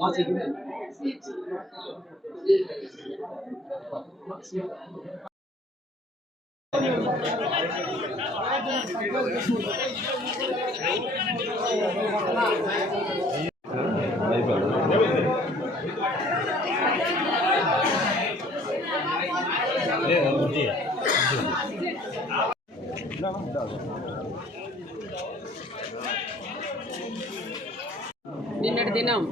我这边。Thank you. నిన్నటి దినం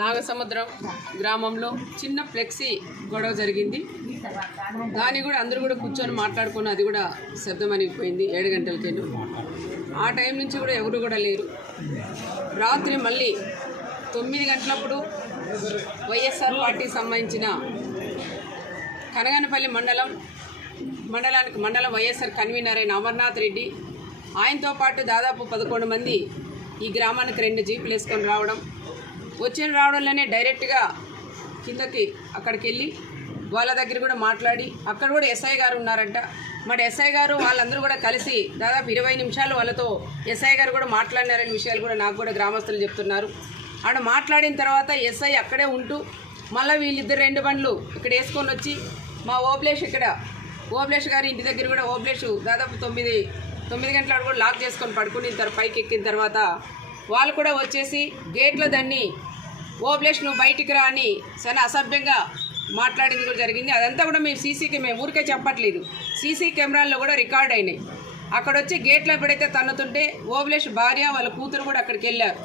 నాగసముద్రం గ్రామంలో చిన్న ఫ్లెక్సీ గొడవ జరిగింది. దాన్ని కూడా అందరూ కూడా కూర్చొని మాట్లాడుకుని అది కూడా శబ్దం అనిగిపోయింది ఏడు గంటలకేను. ఆ టైం నుంచి కూడా ఎవరు కూడా లేరు. రాత్రి మళ్ళీ తొమ్మిది గంటలప్పుడు వైఎస్ఆర్ పార్టీకి సంబంధించిన కనగనపల్లి మండలం మండలానికి మండలం వైఎస్ఆర్ కన్వీనర్ అయిన అమర్నాథ్ రెడ్డి ఆయనతో పాటు దాదాపు పదకొండు మంది ఈ గ్రామానికి రెండు జీపులు వేసుకొని రావడం. వచ్చిన రావడంలోనే డైరెక్ట్గా కిందకి అక్కడికి వెళ్ళి వాళ్ళ దగ్గర కూడా మాట్లాడి అక్కడ కూడా ఎస్ఐ గారు ఉన్నారంట. మరి ఎస్ఐ గారు వాళ్ళందరూ కూడా కలిసి దాదాపు ఇరవై నిమిషాలు వాళ్ళతో ఎస్ఐ గారు కూడా మాట్లాడినారనే విషయాలు కూడా నాకు కూడా గ్రామస్తులు చెప్తున్నారు. ఆడ మాట్లాడిన తర్వాత ఎస్ఐ అక్కడే ఉంటూ మళ్ళీ వీళ్ళిద్దరు రెండు బండ్లు ఇక్కడ వేసుకొని వచ్చి మా ఓబ్లేష్ ఇక్కడ ఓబ్లేష్ గారి ఇంటి దగ్గర కూడా ఓబ్లేష్ దాదాపు తొమ్మిది తొమ్మిది గంటల కూడా లాక్ చేసుకొని పడుకుని తర్వాత పైకి ఎక్కిన తర్వాత వాళ్ళు కూడా వచ్చేసి గేట్లో దాన్ని ఓబ్లేష్ నువ్వు బయటికి రా అని చాలా అసభ్యంగా మాట్లాడింది కూడా జరిగింది. అదంతా కూడా మేము సీసీకి మేము ఊరికే చెప్పట్లేదు. సీసీ కెమెరాల్లో కూడా రికార్డ్ అయినాయి. అక్కడ వచ్చి గేట్లో ఎప్పుడైతే తన్నుతుంటే ఓబ్లేష్ భార్య వాళ్ళ కూతురు కూడా అక్కడికి వెళ్ళారు.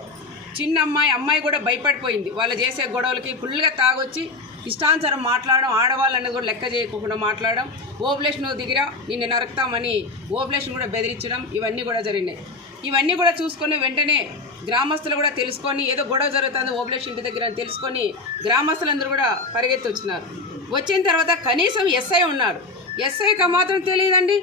చిన్న అమ్మాయి అమ్మాయి కూడా భయపడిపోయింది. వాళ్ళు చేసే గొడవలకి ఫుల్గా తాగొచ్చి ఇష్టానుసారం మాట్లాడడం ఆడవాళ్ళని కూడా లెక్క చేయకుండా మాట్లాడడం. ఓబ్లేషన్ దిగిరా నిన్ను నరుకుతామని ఓబ్లేషన్ కూడా బెదిరించడం ఇవన్నీ కూడా జరిగినాయి. ఇవన్నీ కూడా చూసుకొని వెంటనే గ్రామస్తులు కూడా తెలుసుకొని ఏదో గొడవ జరుగుతుంది ఓబ్లేష్ ఇంటి దగ్గర అని తెలుసుకొని గ్రామస్తులందరూ కూడా పరిగెత్తి వచ్చినారు. వచ్చిన తర్వాత కనీసం ఎస్ఐ ఉన్నాడు ఎస్ఐకి మాత్రం తెలియదండి.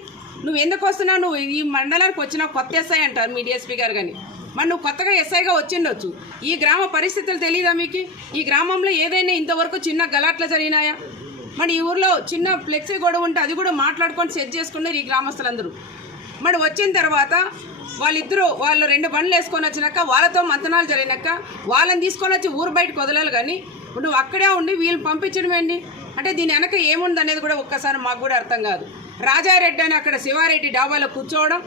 నువ్వు ఎందుకు వస్తున్నావు? నువ్వు ఈ మండలానికి వచ్చినావు కొత్త ఎస్ఐ అంటారు మీ డిఎస్పీ గారు కానీ మరి నువ్వు కొత్తగా ఎస్ఐగా వచ్చిండొచ్చు ఈ గ్రామ పరిస్థితులు తెలియదా మీకు? ఈ గ్రామంలో ఏదైనా ఇంతవరకు చిన్న గలాట్లు జరిగినాయా? మరి ఈ ఊర్లో చిన్న ఫ్లెక్సీ గొడవ ఉంటే అది కూడా మాట్లాడుకొని సెట్ చేసుకున్నారు ఈ గ్రామస్తులందరూ. మరి వచ్చిన తర్వాత వాళ్ళిద్దరూ వాళ్ళు రెండు బండ్లు వేసుకొని వచ్చినాక వాళ్ళతో మంతనాలు జరిగినాక వాళ్ళని తీసుకొని వచ్చి ఊరు బయటకు వదలాలి కానీ నువ్వు అక్కడే ఉండి వీళ్ళు పంపించడం ఏంటి? అంటే దీని వెనక ఏముంది అనేది కూడా ఒక్కసారి మాకు కూడా అర్థం కాదు. రాజారెడ్డి అని అక్కడ శివారెడ్డి డాబాలో కూర్చోవడం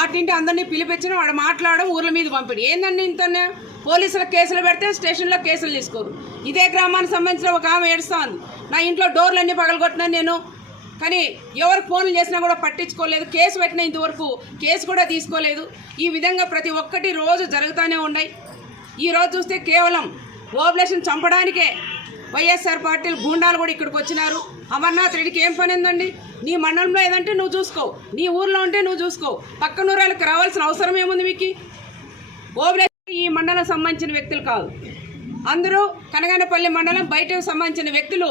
ఆటింటి అందరినీ పిలిపించిన వాడు మాట్లాడడం ఊర్ల మీద పంపిణీ ఏందండి ఇంతనే? పోలీసులకు కేసులు పెడితే స్టేషన్లో కేసులు తీసుకోరు. ఇదే గ్రామానికి సంబంధించిన ఒక ఆమె ఏడుస్తా నా ఇంట్లో డోర్లు అన్నీ పగలగొట్టినాను నేను. కానీ ఎవరు ఫోన్లు చేసినా కూడా పట్టించుకోలేదు. కేసు పెట్టిన ఇంతవరకు కేసు కూడా తీసుకోలేదు. ఈ విధంగా ప్రతి ఒక్కటి రోజు జరుగుతూనే ఉన్నాయి. ఈ రోజు చూస్తే కేవలం ఓబ్లేషన్ చంపడానికే వైఎస్ఆర్ పార్టీలు గూండాలు కూడా ఇక్కడికి వచ్చినారు. అమర్నాథ్ రెడ్డికి ఏం పని ఉందండి? నీ మండలంలో ఏదంటే నువ్వు చూసుకో. నీ ఊర్లో ఉంటే నువ్వు చూసుకో. పక్క నూరాలకు రావాల్సిన అవసరం ఏముంది మీకు? ఓబ్లేషన్ ఈ మండలం సంబంధించిన వ్యక్తులు కాదు. అందరూ కనగానపల్లి మండలం బయటకు సంబంధించిన వ్యక్తులు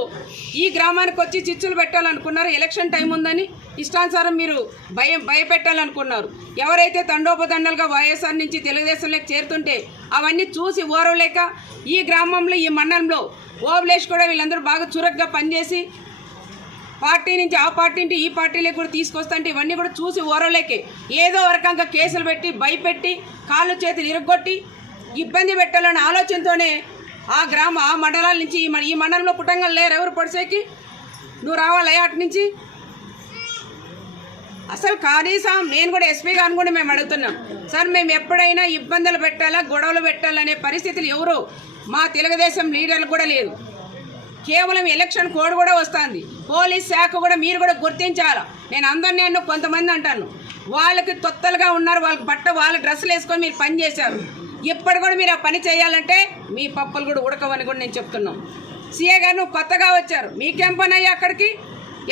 ఈ గ్రామానికి వచ్చి చిచ్చులు పెట్టాలనుకున్నారు. ఎలక్షన్ టైం ఉందని ఇష్టానుసారం మీరు భయం భయపెట్టాలనుకున్నారు. ఎవరైతే తండోపదండలుగా వైఎస్ఆర్ నుంచి తెలుగుదేశంలోకి చేరుతుంటే అవన్నీ చూసి ఓరవలేక ఈ గ్రామంలో ఈ మండలంలో ఓబులేష్ కూడా వీళ్ళందరూ బాగా చురుగ్గా పనిచేసి పార్టీ నుంచి ఆ పార్టీ నుంచి ఈ పార్టీలోకి కూడా తీసుకొస్తుంటే ఇవన్నీ కూడా చూసి ఓరలేకే. ఏదో రకంగా కేసులు పెట్టి భయపెట్టి కాళ్ళు చేతులు ఇరగొట్టి ఇబ్బంది పెట్టాలనే ఆలోచనతోనే ఆ గ్రామ ఆ మండలాల నుంచి ఈ ఈ మండలంలో పుట్టంగా లేరు ఎవరు పొడిసేకి? నువ్వు రావాలి అటు నుంచి? అసలు కనీసం నేను కూడా ఎస్పీ గారిని కూడా మేము అడుగుతున్నాం. సార్ మేము ఎప్పుడైనా ఇబ్బందులు పెట్టాలా గొడవలు పెట్టాలనే పరిస్థితులు ఎవరు మా తెలుగుదేశం లీడర్లు కూడా లేదు కేవలం ఎలక్షన్ కోడ్ కూడా వస్తుంది. పోలీస్ శాఖ కూడా మీరు కూడా గుర్తించాలి? నేను అందరినీ అన్న కొంతమంది అంటాను. వాళ్ళకి తొత్తలుగా ఉన్నారు వాళ్ళకి బట్ట వాళ్ళ డ్రెస్సులు వేసుకొని మీరు పని చేశారు. ఇప్పుడు కూడా మీరు ఆ పని చేయాలంటే మీ పప్పులు కూడా ఉడకవని కూడా నేను చెప్తున్నాను. సీఏ గారు నువ్వు కొత్తగా వచ్చారు. మీకేం పని అయ్యి అక్కడికి?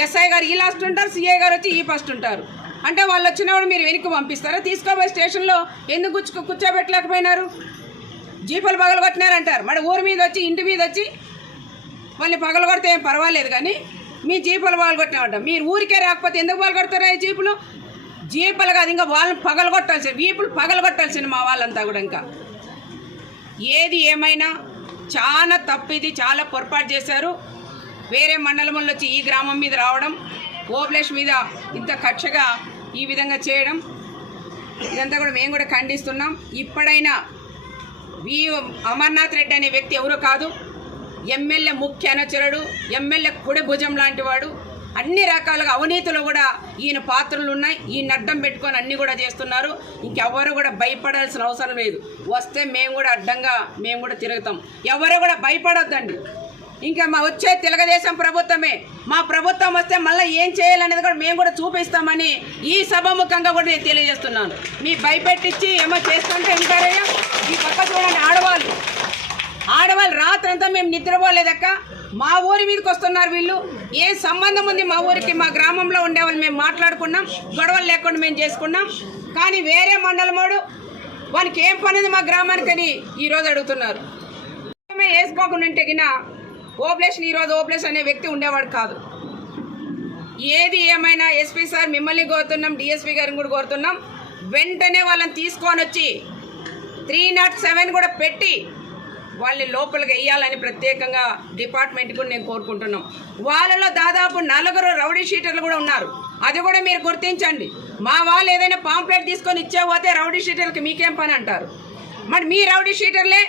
ఎస్ఐ గారు ఈ లాస్ట్ ఉంటారు సీఏ గారు వచ్చి ఈ ఫస్ట్ ఉంటారు. అంటే వాళ్ళు వచ్చినప్పుడు మీరు వెనక్కి పంపిస్తారా? తీసుకోబోయే స్టేషన్లో ఎందుకు కూర్చో కూర్చోబెట్టలేకపోయినారు? జీపులు పగలగొట్టినారంటారు. మరి ఊరి మీద వచ్చి ఇంటి మీద వచ్చి వాళ్ళని పగలగొడితే ఏం పర్వాలేదు కానీ మీ జీపులు పగలగొట్టినామంట మీరు ఊరికే రాకపోతే ఎందుకు పగలగొడతారా ఈ జీపులు? జీపులు కాదు ఇంకా వాళ్ళని పగలగొట్టాల్సింది వీపులు పగలగొట్టాల్సింది మా వాళ్ళంతా కూడా ఇంకా. ఏది ఏమైనా చాలా తప్పు ఇది చాలా పొరపాటు చేశారు. వేరే మండలంలో వచ్చి ఈ గ్రామం మీద రావడం ఓబ్లేష్ మీద ఇంత కక్షగా ఈ విధంగా చేయడం ఇదంతా కూడా మేము కూడా ఖండిస్తున్నాం. ఇప్పుడైనా ఈ అమర్నాథ్ రెడ్డి అనే వ్యక్తి ఎవరు కాదు. ఎమ్మెల్యే ముఖ్య అనుచరుడు ఎమ్మెల్యే కుడి భుజం లాంటి వాడు. అన్ని రకాలుగా అవినీతిలో కూడా ఈయన పాత్రలు ఉన్నాయి. ఈయన అడ్డం పెట్టుకొని అన్నీ కూడా చేస్తున్నారు. ఇంకెవరు కూడా భయపడాల్సిన అవసరం లేదు. వస్తే మేము కూడా అడ్డంగా మేము కూడా తిరుగుతాం. ఎవరు కూడా భయపడొద్దండి. ఇంకా మా వచ్చే తెలుగుదేశం ప్రభుత్వమే. మా ప్రభుత్వం వస్తే మళ్ళీ ఏం చేయాలనేది కూడా మేము కూడా చూపిస్తామని ఈ సభాముఖంగా కూడా నేను తెలియజేస్తున్నాను. మీ భయపెట్టించి ఏమో చేస్తుంటే ఇంటారయ్యా ఈ పక్క చూడండి ఆడవాళ్ళు. ఆడవాళ్ళు రాత్రంతా మేము నిద్రపోలేదక్క. మా ఊరి మీదకి వస్తున్నారు వీళ్ళు. ఏ సంబంధం ఉంది మా ఊరికి? మా గ్రామంలో ఉండేవాళ్ళు మేము మాట్లాడుకున్నాం. గొడవలు లేకుండా మేము చేసుకున్నాం. కానీ వేరే మండలమోడు వానికి ఏం పనిది మా గ్రామానికని ఈరోజు అడుగుతున్నారు. వేసుకోకుండా ఉంటే గిన ఈరోజు ఓప్లేషన్ అనే వ్యక్తి ఉండేవాడు కాదు. ఏది ఏమైనా ఎస్పీ సార్ మిమ్మల్ని కోరుతున్నాం డిఎస్పీ గారిని కూడా కోరుతున్నాం. వెంటనే వాళ్ళని తీసుకొని వచ్చి త్రీ నాట్ సెవెన్ కూడా పెట్టి వాళ్ళని లోపలికి వెయ్యాలని ప్రత్యేకంగా డిపార్ట్మెంట్ కూడా నేను కోరుకుంటున్నాం. వాళ్ళలో దాదాపు నలుగురు రౌడీ షీటర్లు కూడా ఉన్నారు. అది కూడా మీరు గుర్తించండి. మా వాళ్ళు ఏదైనా పాంప్లెట్ తీసుకొని ఇచ్చేపోతే రౌడీ షీటర్లకి మీకేం పని అంటారు? మరి మీ రౌడీ షీటర్లే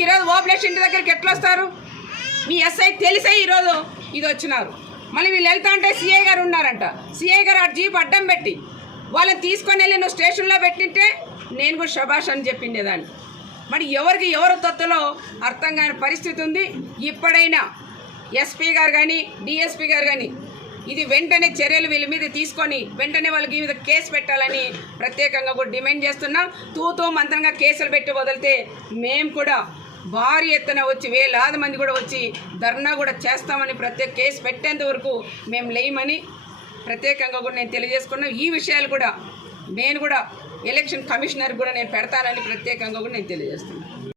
ఈరోజు ఓబ్లేషన్ ఇంటి దగ్గరికి ఎట్లా వస్తారు మీ ఎస్ఐ తెలిసే ఈరోజు ఇది వచ్చినారు. మళ్ళీ వీళ్ళు వెళ్తా అంటే సిఐ గారు ఉన్నారంట. సిఐ గారు ఆ జీప్ అడ్డం పెట్టి వాళ్ళని తీసుకొని వెళ్ళి నువ్వు స్టేషన్లో పెట్టింటే నేను కూడా శభాష్ అని చెప్పిండేదాన్ని. మరి ఎవరికి ఎవరు తత్తులో అర్థం కాని పరిస్థితి ఉంది? ఇప్పుడైనా ఎస్పీ గారు కానీ డిఎస్పీ గారు కానీ ఇది వెంటనే చర్యలు వీళ్ళ మీద తీసుకొని వెంటనే వాళ్ళకి మీద కేసు పెట్టాలని ప్రత్యేకంగా కూడా డిమాండ్ చేస్తున్నాం. తూతూ మంత్రంగా కేసులు పెట్టి వదిలితే మేము కూడా భారీ ఎత్తున వచ్చి వేలాది మంది కూడా వచ్చి ధర్నా కూడా చేస్తామని ప్రత్యేక కేసు పెట్టేంత వరకు మేము లేమని ప్రత్యేకంగా కూడా నేను తెలియజేసుకున్నాం. ఈ విషయాలు కూడా నేను కూడా ఎలక్షన్ కమిషనర్ కూడా నేను పెడతానని ప్రత్యేకంగా కూడా నేను తెలియజేస్తున్నాను.